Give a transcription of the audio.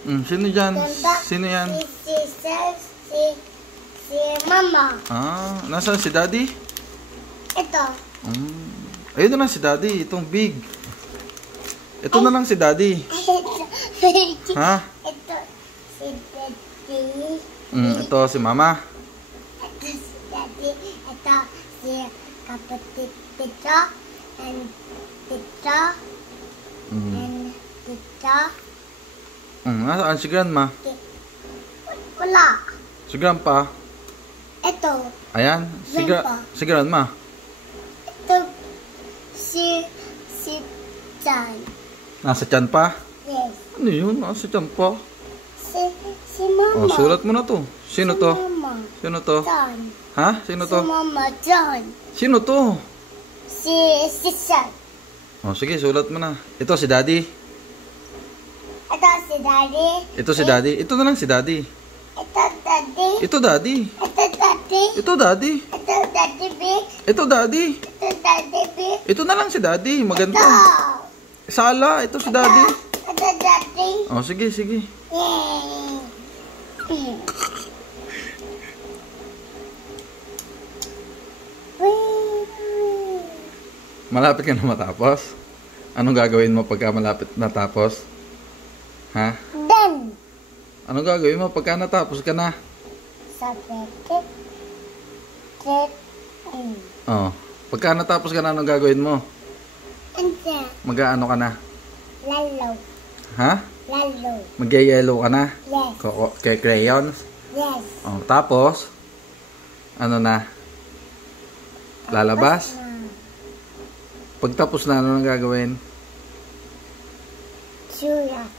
Sino dyan? Sino yan? Si Mama. Nasaan si Daddy? Ito. Ayun na lang si Daddy. Itong big. Ito na lang si Daddy. Ha? Ito si Daddy. Ito si Mama. Ito si Daddy. Ito si kapatid Tito. And Tito. And Tito. Nasaan si Grandma? Wala. Si Grandpa? Ito. Ayan. Si Grandma? Ito si Chan. Nasa tiyan pa? Yes. Ano yun? Nasa tiyan pa? Si Mama. Sulat mo na to. Sino to? Mama. Sino to? Chan. Ha? Sino to? Si Mama Chan. Sino to? Si Chan. Sige, sulat mo na. Ito si Daddy. Ito si Daddy. Ito si Daddy. Ito na lang si Daddy. Ito Daddy. Ito Daddy. Ito Daddy. Ito Daddy. Ito Daddy Big. Ito Daddy. Ito Daddy Big. Ito na lang si Daddy. Maganda. Ito. Sala. Ito si Daddy. Ito Daddy. Sige, sige. Yay. Malapit ka na matapos? Anong gagawin mo pagka malapit natapos? Ha? Then. Anong gagawin mo pagka natapos ka na? Sabi Pagka natapos ka na, anong gagawin mo? And then. Mag-aano ka na? Lalo. Ha? Lalo. Mag-yellow ka na? Yes. Kay crayons? Yes. Tapos? Ano na? Lalabas? Pagtapos na, ano nang gagawin? Surat.